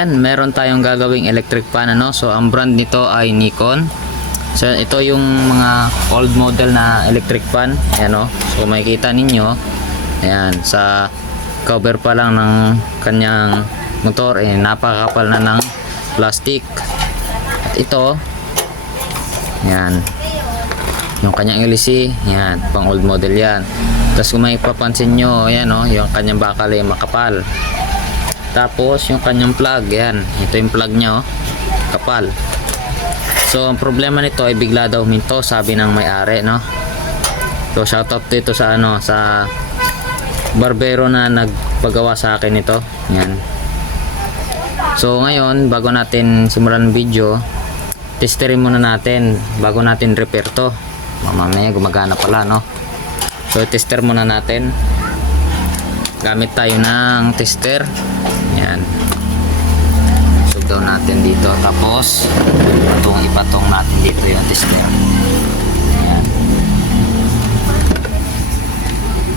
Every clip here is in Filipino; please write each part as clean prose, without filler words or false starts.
Yan, meron tayong gagawing electric fan, ano. So ang brand nito ay Nikon. So ito yung mga old model na electric fan, ayan, oh. So makikita ninyo, ayan, sa cover pa lang ng kanyang motor, napakakapal na ng plastic. At ito, ayan, yung kanyang LC, ayan, pang old model yan. Tapos kung may papansin nyo, ayan, oh, yung kanyang bakal ay makapal. Tapos yung kanyang plug, yan, ito yung plug nya, oh, kapal. So ang problema nito ay bigla daw huminto, sabi ng may-ari, no. So shout out dito sa ano, sa barbero na nagpagawa sa akin ito. Yan. So ngayon, bago natin simulan ng video, testerin muna natin bago natin repair to. Mamaya gumagana pala, no. So tester muna natin. Gamit tayo ng tester. Yan. Daw natin dito, tapos ipatong natin dito yung tester. Ayan.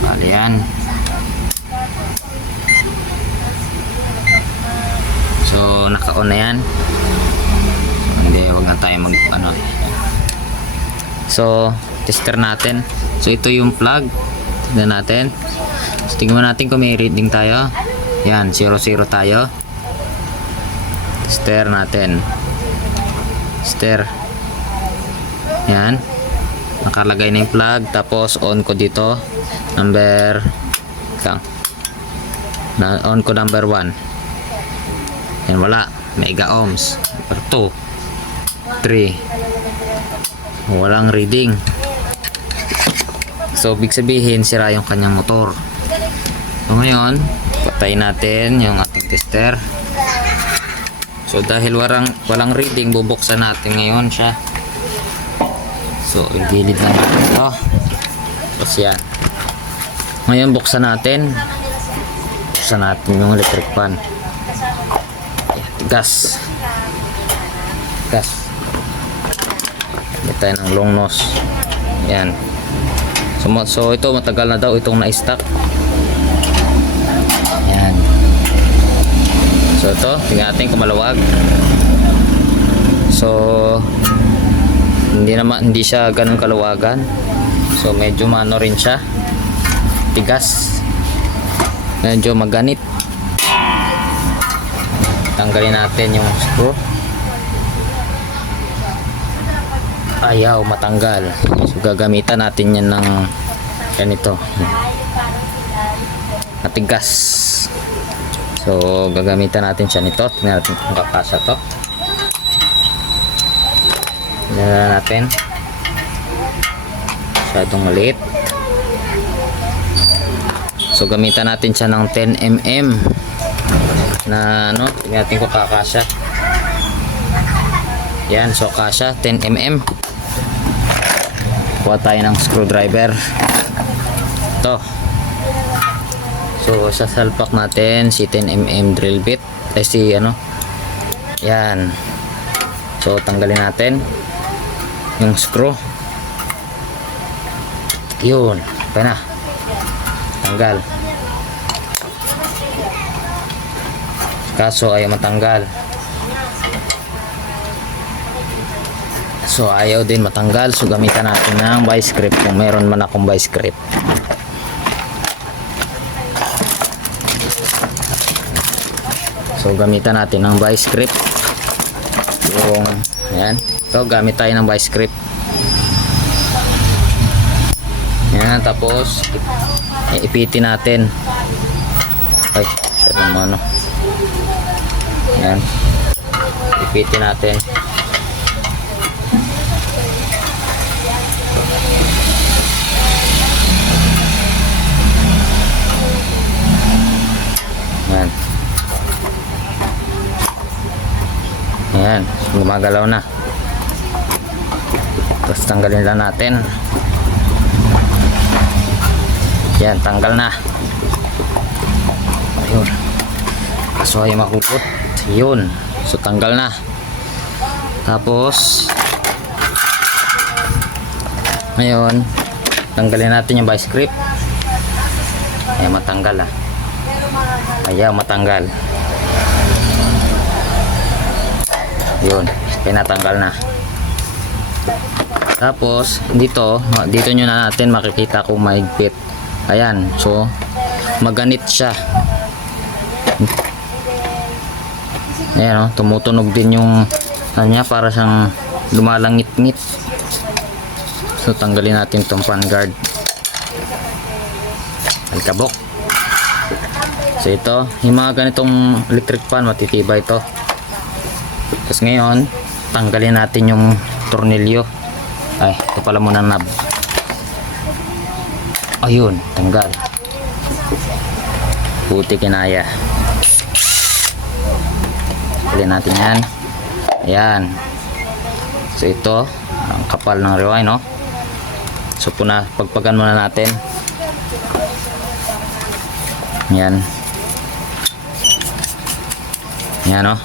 Bali yan. So naka-on na yan. Hindi, wag na tayo mag ano. So tester natin. So ito yung plug. Tignan natin. So, tingnan natin kung may reading tayo. Yan, 00 tayo. Tester natin. Tester. Yan. Nakalagay na yung plug. Tapos on ko dito. Number on ko number 1. Yan, wala. Mega ohms. Number 2, 3. Walang reading. So big sabihin sira yung kanyang motor. So ngayon, patayin natin yung ating tester. So dahil walang reading, bubuksan natin ngayon siya. So igilid lang natin ito. Tapos yan. Ngayon buksan natin. Buksan natin yung electric fan. Gas. Gas. Hindi tayo ng long nose. Yan. So ito matagal na daw itong na-stock. Yan. So ito, tingnan natin kung maluwag. So hindi siya ganun kaluwagan. So medyo mano rin siya. Tigas. Medyo maganit. Tanggalin natin yung screw. Ayaw matanggal. So gagamitan natin yan ng ganito. Matigas. So gagamitan natin siya nito. Tingnan natin kung kakasya to. Tingnan natin. Masyadong maliit. So gamitan natin siya ng 10mm na ano, tingnan natin kung kakasya. Yan, so kasya 10mm. Kuha tayo ng screwdriver. Ito. So sasalpak natin si 10mm drill bit. Si ano. Yan. So tanggalin natin yung screw. Yun. Okay na. Tanggal. Kaso ayaw matanggal. So ayaw din matanggal. So gamitan natin ng vice grip kung meron man akong vice grip. So gamitan natin ng vice grip. Yung ayan. Ito gamit tayo ng vice grip. Yan, tapos ipitin natin. Ay, syadong mano. Yan. Ipitin natin. Yan. Yan, gumagalaw na. Tapos tanggalin lang natin. Yan, tanggal na. So ay makukot. Yun. So tanggal na. Tapos ngayon tanggalin natin yung vice grip. Ay matanggal ah. Ayaw matanggal. Yun. Kaya natanggal na. Tapos dito nyo na natin makikita kung mahigpit. Ayan. So maganit siya. Ayan, tumutunog din yung niya para siyang lumalangit-ngit. So tanggalin natin itong fan guard. Alkabok. So ito, yung mga ganitong electric fan matitibay ito. Tapos ngayon tanggalin natin yung tornilyo. Ay, ito pala muna knob. Ayun, tanggal. Buti kinaya. Tanggalin natin yan. Ayan. So ito ang kapal ng rewind, no? So pagpagan muna natin. Yan. Yan, no?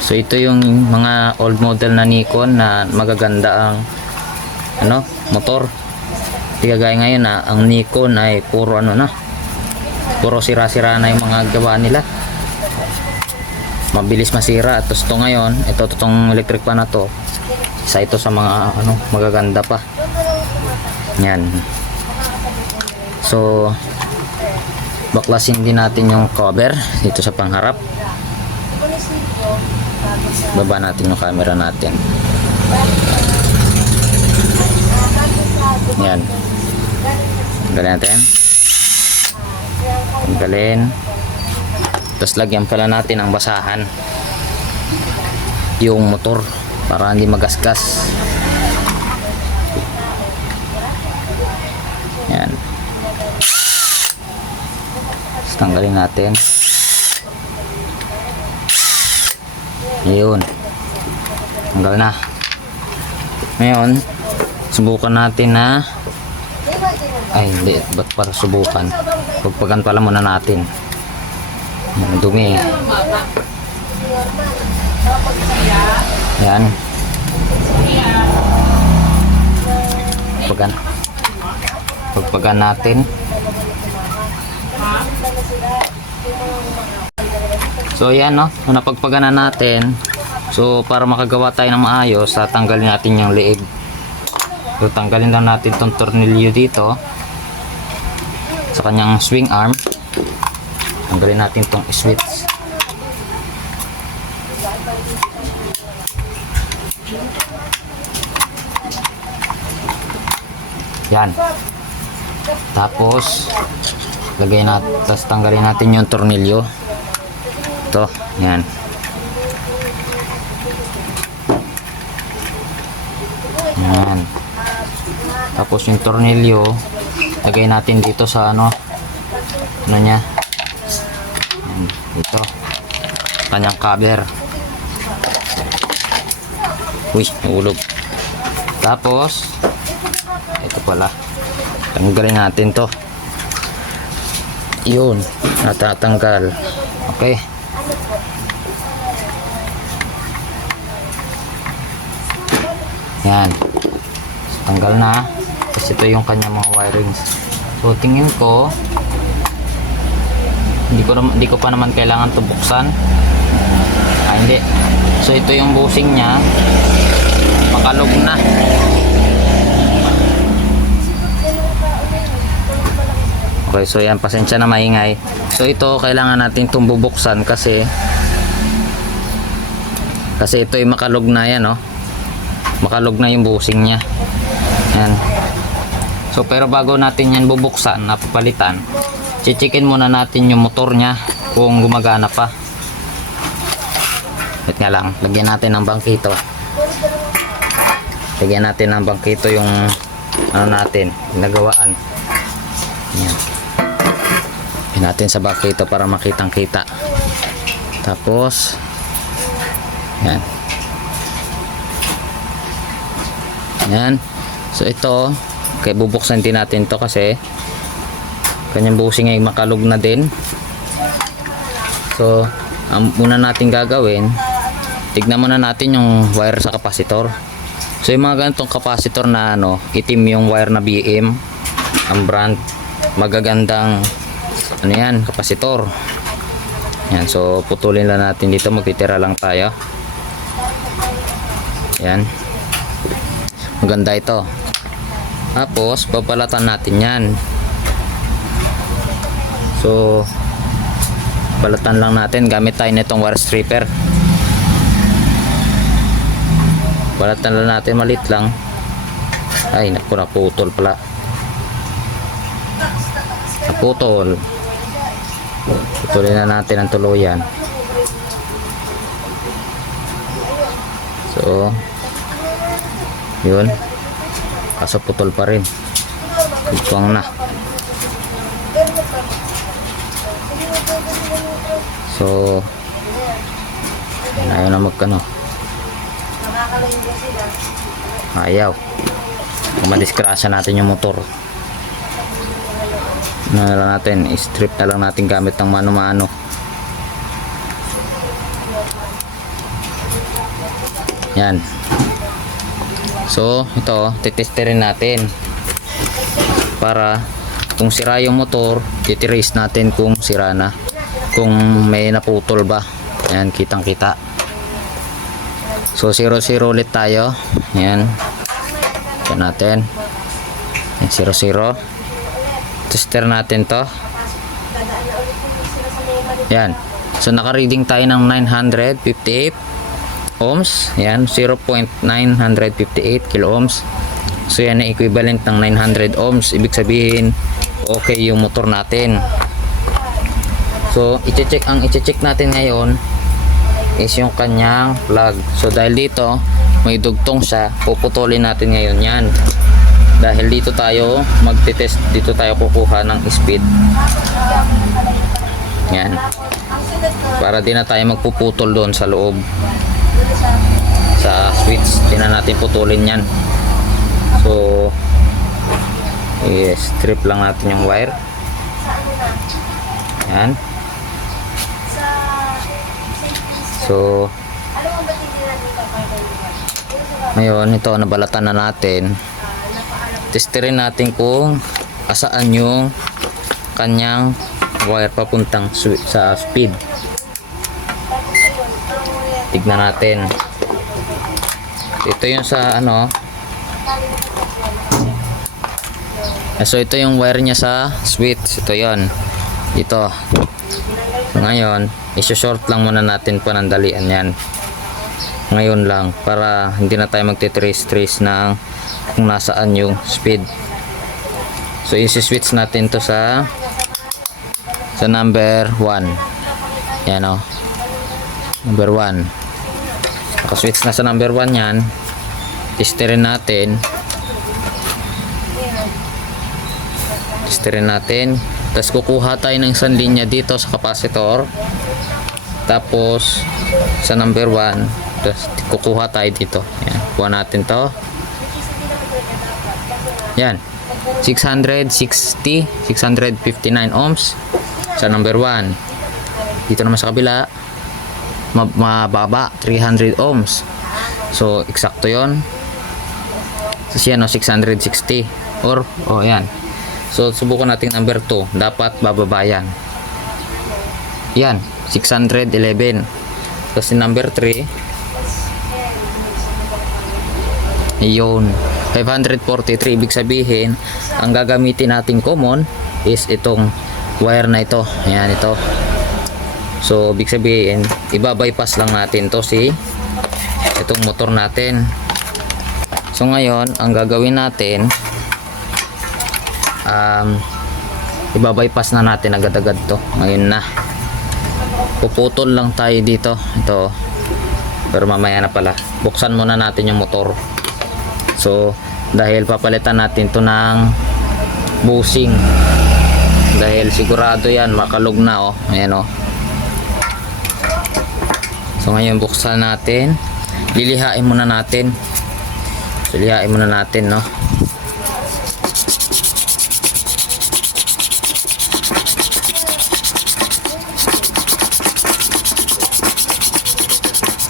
So ito yung mga old model na Nikon na magaganda ang motor. Di kagaya ngayon na ang Nikon ay puro puro sira-sira na yung mga gawa nila. Mabilis masira. Tapos ito ngayon, itong electric pan na to, isa ito sa mga magaganda pa. Yan. So baklasin din natin yung cover dito sa pangharap. Baba natin yung camera natin. Yan. Tanggalin natin. Tanggalin. Tapos lagyan pala natin ang basahan yung motor para hindi magasgas. Yan. Tapos tanggalin natin. Yun. Tanggal na. Ngayon subukan natin na hindi, ba't para subukan? Pagpagan pala muna natin. Dumi. Yan. Pagpagan natin. So yan, no, napagpagan na natin. So para makagawa tayo ng maayos, tatanggalin natin yung leeg. So tanggalin lang natin tong tornilyo dito sa kanyang swing arm. Tanggalin natin tong switch. Yan. Tapos tapos tanggalin natin yung tornilyo. Ito, yan. Yan. Tapos yung tornilyo lagay natin dito sa niya. Yan, dito. Kanyang cover. Uy, nahulog. Tapos ito pala. Tanggalin natin to. Yun, natatanggal. Okay. Yan. Tanggal na. Tapos ito yung kanyang mga wirings. So tingin ko hindi ko pa naman kailangan to buksan. Hindi. So ito yung bushing niya. Makalog na. Okay, so yan, pasensya na maingay. So ito kailangan natin itong bubuksan kasi ito yung makalog na yan, no? Makalog na yung bushing niya. Yan. So pero bago natin yan bubuksan, napapalitan, chichikin muna natin yung motor niya kung gumagana pa. Wait nga lang, lagyan natin ng bangkito. Lagyan natin ng bangkito yung natin, ginagawaan. Yan. Lagyan natin sa bangkito para makitang kita. Tapos yan. Yan. So ito, okay, bubuksan din natin to kasi kanyang bushing ay makalog na din. So, ang muna natin gagawin, tignan muna natin yung wire sa kapasitor. So, yung mga ganitong kapasitor na ano, itim yung wire na BM, ang brand, magagandang ano yan, kapasitor. Yan, so putulin lang natin dito, magtitira lang tayo. Yan. Maganda ito. Tapos, papalatan natin yan. So, balatan lang natin gamit tayo nitong wire stripper. Balatan lang natin, malit lang. Ay, naku, naputol pala. Naputol. Putulin na natin ang tuluyan. So, yun. Kaso putol pa rin. Ipang na. So, ayaw na magkano. Ayaw. Kung madiskrasya natin yung motor. Na lang natin, strip na lang natin gamit ng mano-mano. Yan. So, ito, titesterin natin. Para kung sira yung motor, titirace natin kung sira na. Kung may naputol ba. Yan, kitang-kita. So, 0-0 ulit tayo. Yan. Yan natin. Yan, 0-0. Tester natin to. Yan. So, naka-reading tayo ng 958 ohms. Yan, 0.958 kilo ohms. So, yan ang equivalent ng 900 ohms. Ibig sabihin, okay yung motor natin. So, i-check natin ngayon is yung kanyang plug. So, dahil dito, may dugtong siya, puputulin natin ngayon yan. Dahil dito tayo magte-test, dito tayo kukuha ng speed. Yan. Para di na tayo magpuputol doon sa loob. Sa switch, di na natin putulin yan. So, strip lang natin yung wire. Yan. So, ngayon, ito, nabalatan na natin. Testerin natin kung asaan yung kanyang wire papuntang sa speed. Tignan natin. Ito yung sa ano. So ito yung wire niya sa switch. Ito yon. Ito. So, ngayon, iso-short lang muna natin panandalian yan. Ngayon lang para hindi na tayo magte-trace ng kung nasaan yung speed. So isi-switch natin to sa number 1. Yan o. Number 1. Naka-switch na sa number 1 yan. Testerin natin. Tapos kukuha tayo ng isang linya dito sa capacitor. Tapos sa number 1, tapos kukuha tayo dito. Yan. Kuha natin to. Yan. 660, 659 ohms sa number 1. Dito naman sa kabila, mababa, 300 ohms. So, eksakto yon. So, siya no, 660. Or, yan. So, subukan natin number 2. Dapat bababa yan. Yan, 611. Tapos number 3, yun, 543. Ibig sabihin, ang gagamitin natin common is itong wire na ito. Ayan, ito. So, ibig sabihin, iba-bypass lang natin to itong motor natin. So, ngayon, ang gagawin natin, iba-bypass na natin agad-agad to. Ngayon na. Puputol lang tayo dito. Ito. Pero mamaya na pala. Buksan muna natin yung motor. So, dahil papalitan natin to ng bushing. Dahil sigurado yan, makalog na oh. Ayan oh. So, ngayon buksan natin. Lilihain muna natin. So, lihain muna natin no.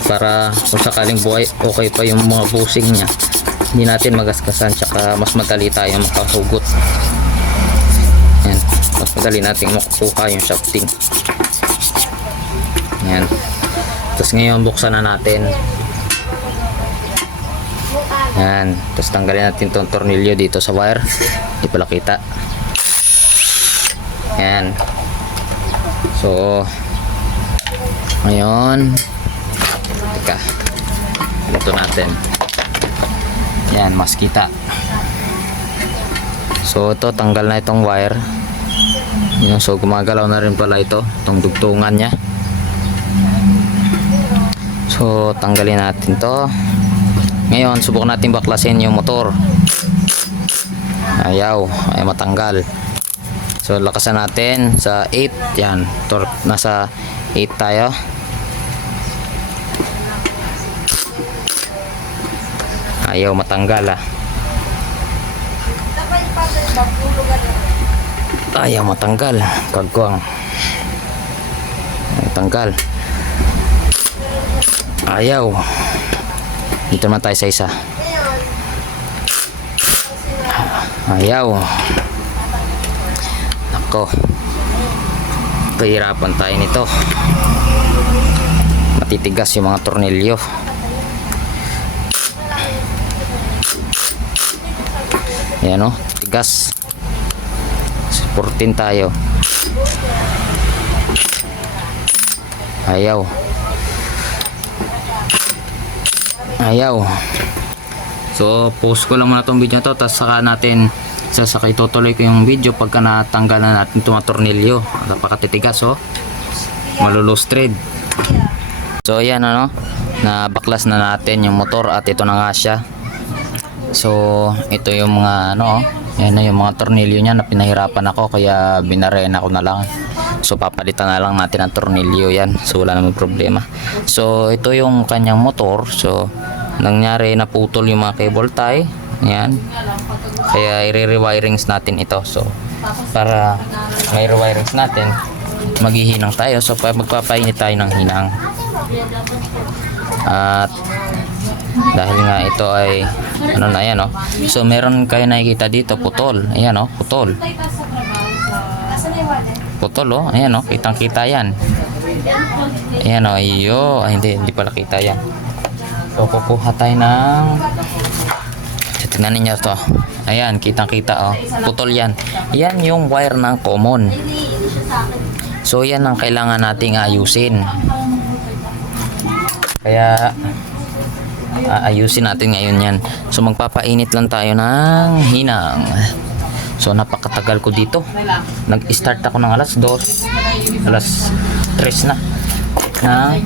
para kung sakaling buhay okay pa yung mga busing niya, hindi natin magaskasan, tsaka mas madali tayo makahugot. Yan, mas madali nating makukuha yung shafting. Yan. Tapos ngayon buksan na natin. Yan. Tapos tanggalin natin itong tornilyo dito sa wire. Hindi pala kita. Yan. So ngayon, teka, ito natin. Yan, mas kita. So ito, tanggal na itong wire. Yan, so gumagalaw na rin pala ito, itong dugtungan nya. So tanggalin natin to. Ngayon subukan natin baklasin yung motor. Ayaw matanggal. So lakasan natin sa 8. Yan, torque nasa 8 tayo. Ayaw matanggal ayaw matanggal. Kagwang tanggal. Ayaw. Dito naman tayo sa isa. Ayaw. Nako, kahirapan tayo nito. Matitigas yung mga tornilyo. Ayan o, tigas. 14 tayo. Ayaw. So post ko lang muna tong video to, tapos saka natin sasakay, tutuloy ko yung video pagka natanggal na natin itong tornilyo. Napakatitigas malulose thread. So ayan na baklas na natin yung motor at ito na nga siya. So ito yung mga yan na yung mga tornilyo niya na pinahirapan ako, kaya binarena ko na lang. So papalitan na lang natin ang tornilyo yan. So wala namang problema. So ito yung kanyang motor. So nangyari, naputol yung mga cable tie. Yan. Kaya i-rewirings natin ito. So para may rewirings natin, maghihinang tayo. So magpapainit tayo ng hinang. At dahil nga ito ay na yan so meron kayo nakikita dito putol. Ayan putol. Putol ayan kitang kita yan. Ayan hindi pala kita yan. So kukuha tayo ng, tingnan ninyo to. Ayan, kitang kita putol yan. Yan yung wire ng common. So yan ang kailangan nating ayusin. Kaya ayusin natin ngayon yan. So magpapainit lang tayo ng hinang. So napakatagal ko dito. Nag-start ako ng alas 2, alas 3 na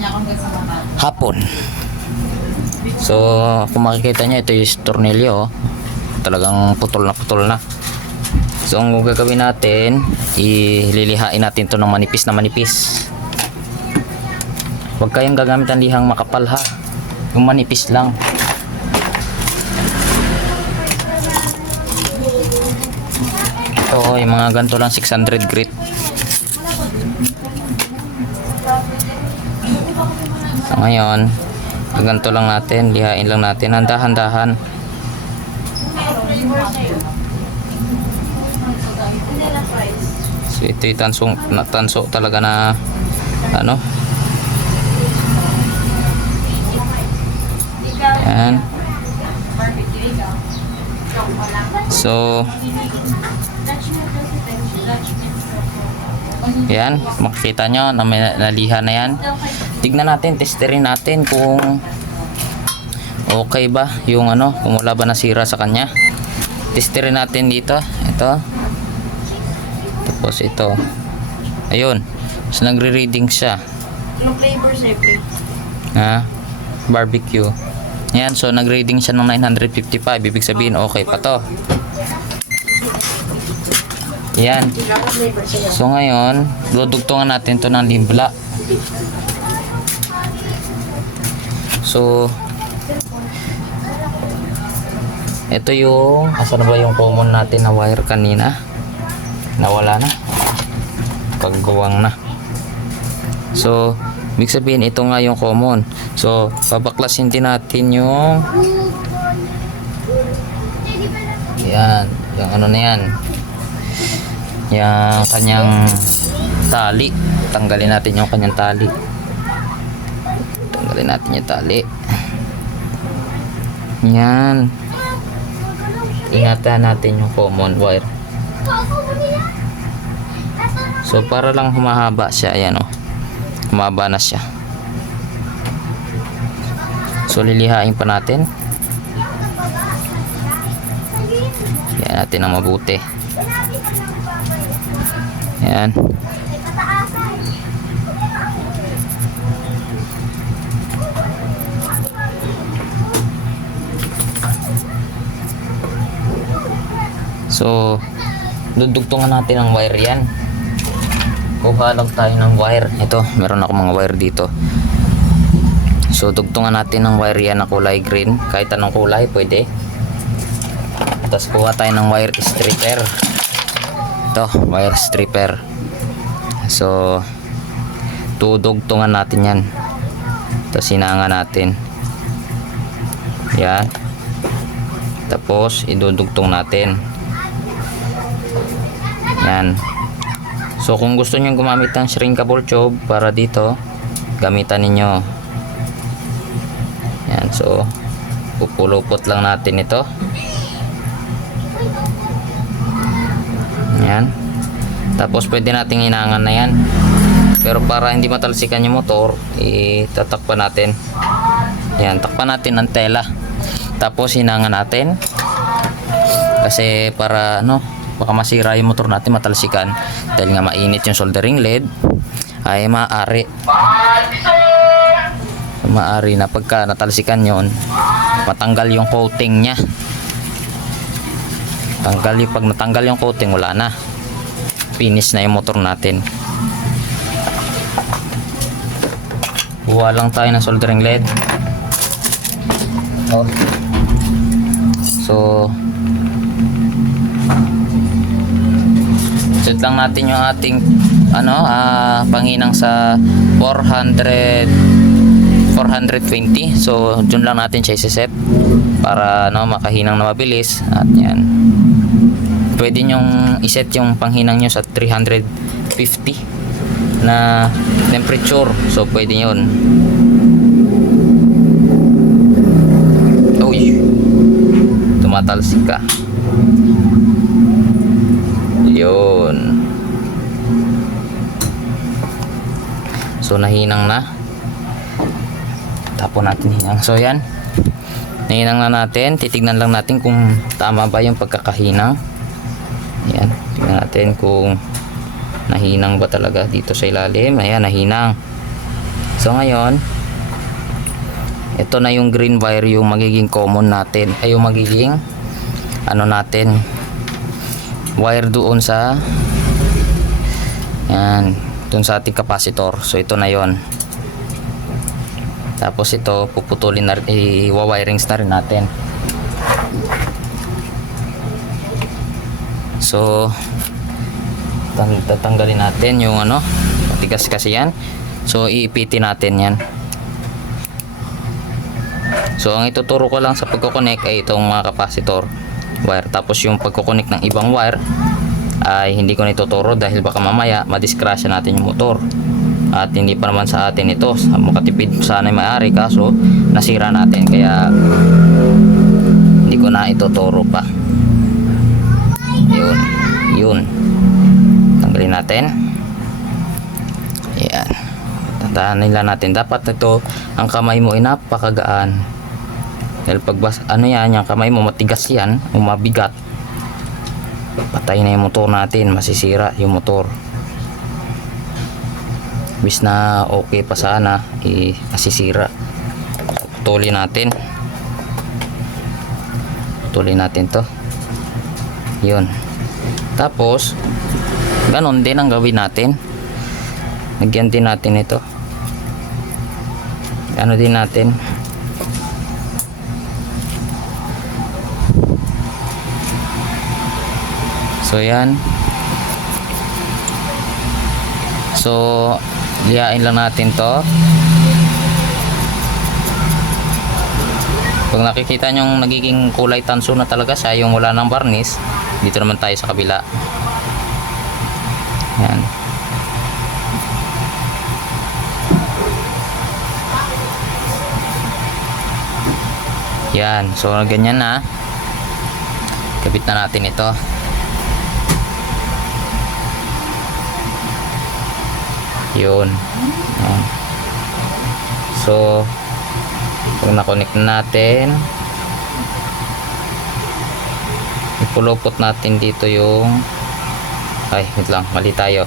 hapon. So kung makikita nyo, ito yung tornilyo talagang putol na. So ang gagawin natin, ililihain natin to ng manipis na manipis. Huwag kayong gagamit ng lihang makapal yung manipis lang. Ito yung mga ganito lang, 600 grit. So ngayon ganito lang natin, lihain lang natin dahan-dahan. So ito yung tanso talaga na yan. So yan, makikita nyo na may naliha na yan. Tignan natin, testerin natin kung okay ba yung kung wala ba nasira sa kanya. Testerin natin dito, ito, tapos ito, ayun. So nagre-reading siya. Yung flavor siyempre barbecue. Yan, so nag-reading siya ng 955. Ibig sabihin okay pa to. Yan. So ngayon, dudugtungan natin to ng limbla. So ito yung, asan na ba yung common natin na wire kanina? Nawala na. Pagguwang na. So Ibig sabihin, ito nga yung common. So, babaklasin din natin yung yan, yung ano na yan. Yung kanyang tali. Tanggalin natin yung kanyang tali. Tanggalin natin yung tali. Yan. Ingatan natin yung common wire. So, para lang humahaba siya. Ayan o. Humaba na siya. So, lilihain pa natin. Yan natin ang mabuti. Yan. So, dudugtungan natin ang wire yan. Kuha lang tayo ng wire. Ito, meron ako mga wire dito. So, dugtungan natin ng wire yan na kulay green. Kahit anong kulay, pwede. Tapos, kuha tayo ng wire stripper. Ito, wire stripper. So, dudugtungan natin yan. Tapos, sinanga natin. Yan. Tapos, idudugtong natin. Yan. So kung gusto niyo gumamit ng shrinkable tube para dito, gamitan ninyo. Yan, so pupulupot lang natin ito. Yan. Tapos pwede nating inangan na yan. Pero para hindi matalsikan yung motor, itatakpan natin. Yan, takpan natin ng tela. Tapos hinangan natin. Kasi para baka masira yung motor natin, matalsikan dahil nga mainit yung soldering lead, ay maaari na pagka natalsikan yon, matanggal yung coating nya. Pag natanggal yung coating, wala na, finish na yung motor natin. Buwa lang tayo ng soldering lead. So set lang natin yung ating panghinang sa 420. So dun lang natin siya i-set para makahinang na mabilis. At yan, pwede nyong iset yung panghinang nyo sa 350 na temperature. So pwede yun. Uy, tumatalsik ka. Yun. So nahinang na. Tapon natin hinang. So yan, nahinang na natin. Titignan lang natin kung tama ba yung pagkakahinang. Yan, tignan natin kung nahinang ba talaga dito sa ilalim. Ayan, nahinang. So ngayon, ito na yung green wire, yung magiging common natin, ay yung magiging natin, wire doon sa yan, doon sa ating capacitor. So ito na yon. Tapos ito puputulin na, i-wirings na rin natin. So tatanggalin natin yung matigas kasi yan. So iipitin natin yan. So ang ituturo ko lang sa pagko-connect ay itong mga capacitor wire. Tapos yung pagko-connect ng ibang wire ay hindi ko na ituturo dahil baka mamaya madiskrasya natin yung motor. At hindi pa naman sa atin ito. Makatipid sana yung may-ari, kaso nasira natin. Kaya hindi ko na ituturo pa. Yun. Tanggalin natin. Ayan. Tandaan nila natin. Dapat ito, ang kamay mo ay napakagaan. Dahil pag yung kamay mo matigas yan, o mabigat, patay na yung motor natin, masisira yung motor. Bis na okay pa sana, masisira. Putulin natin to. Yun. Tapos ganon din ang gawin natin. Lagyan din natin ito. Din natin. So yan. So, liyain lang natin to. Pag nakikita nyo nagiging kulay tanso na talaga siya, yung wala ng varnish, dito naman tayo sa kabila. Yan. Yan. So, ganyan na. Kapit na natin ito. Yun. Yan. So, pag na-connect na natin, ipulupot natin dito yung wait lang, mali tayo.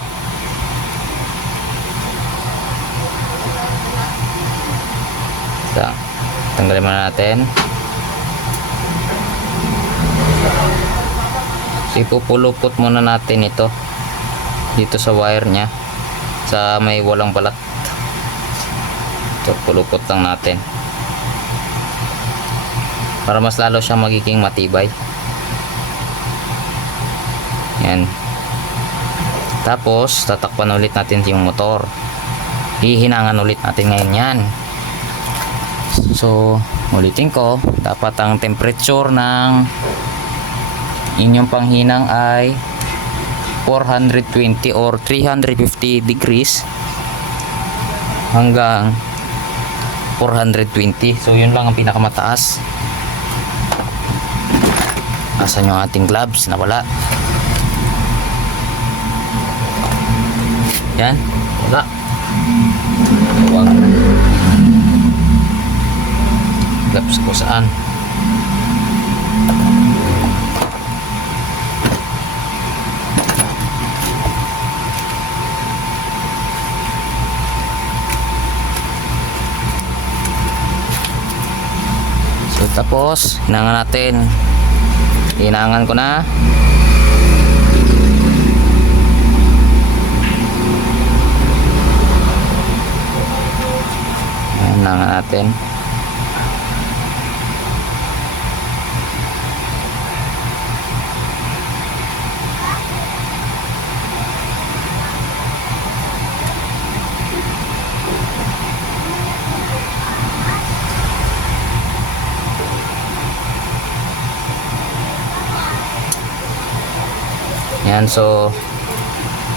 So, tanggalin muna natin. So, ipupulupot muna natin ito dito sa wire nya sa may walang balat. Ito, pulupot lang natin para mas lalo siyang magiging matibay. Yan. Tapos tatakpan ulit natin yung motor. Hihinangan ulit natin ngayon yan. So ulitin ko, dapat ang temperature ng inyong panghinang ay 420 or 350 degrees hanggang 420. So yun lang ang pinakamataas. Asan yung ating gloves? Nawala. Yan. Wala. Huwag. Gloves ko saan? So tapos, hinangan natin. Hinangan ko na. Hinangan natin. Yan, so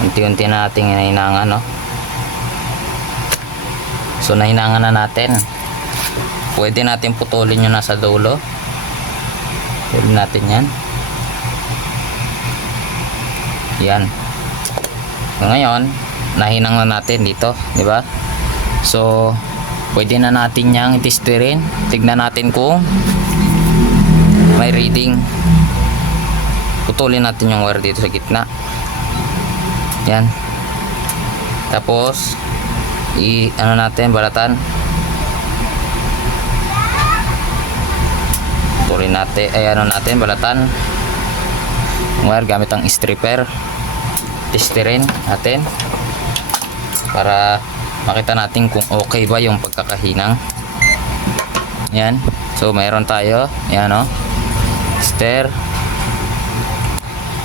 unti-unti nating hinahinangan, no? So nahinangan na natin. Pwede natin putulin yung nasa dulo. Pwede natin yan. Yan. So ngayon, nahinang na natin dito, di ba? So pwede na natin yang itestirin. Tignan natin kung may reading. Putulin natin yung wire dito sa gitna. Yan. Tapos ano natin, balatan. Putulin natin, natin, balatan yung wire gamit ang stripper. Testirin natin para makita natin kung okay ba yung pagkakahinang. Yan. So mayroon tayo, yan, no? Tester.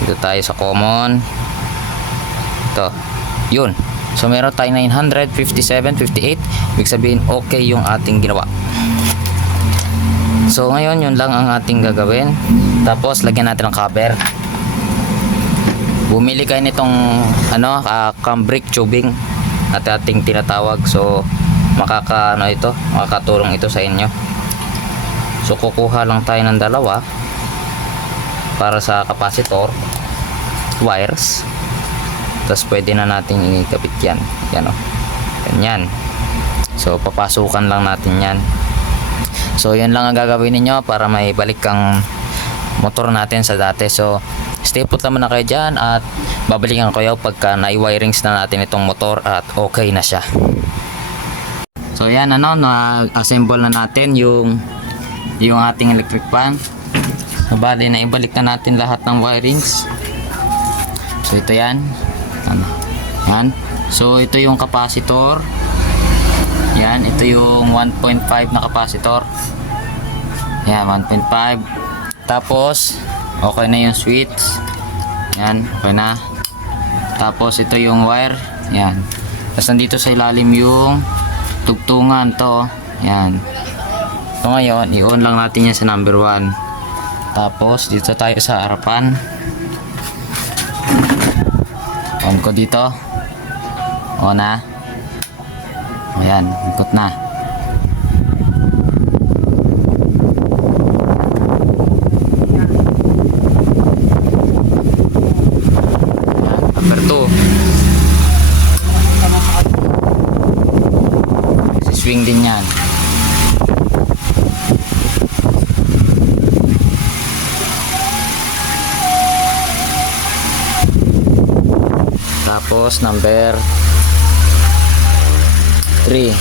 Dito tayo sa common. Ito. Yun. So meron tayo 957.58. Ibig sabihin okay yung ating ginawa. So ngayon yun lang ang ating gagawin. Tapos lagyan natin ng cover. Bumili kayo nitong cambric tubing at ating tinatawag. So makakatulong ito sa inyo. So kukuha lang tayo ng dalawa para sa capacitor wires. Tapos pwede na natin ikabit yan. Yan, o. Ganyan. So papasukan lang natin yan. So yun lang ang gagawin niyo para may balik ang motor natin sa dati. So stay put naman na kayo dyan at babalikan ko kayo pagka na-wirings na natin itong motor at okay na siya. So yan, na-assemble na natin yung ating electric fan. So bali na ibalik na natin lahat ng wirings. So ito yan. Yan. So ito yung capacitor. Yan, ito yung 1.5 na capacitor. Yan, 1.5. Tapos okay na yung switch. Yan, okay na. Tapos ito yung wire. Yan. Tapos nandito sa ilalim yung tugtungan to. Yan. So ngayon, i-on lang natin yan sa number 1. Tapos dito tayo sa harapan. On ko dito. On na. Ayan, ikot na. Number 2. Swing din yan. Tapos number 3.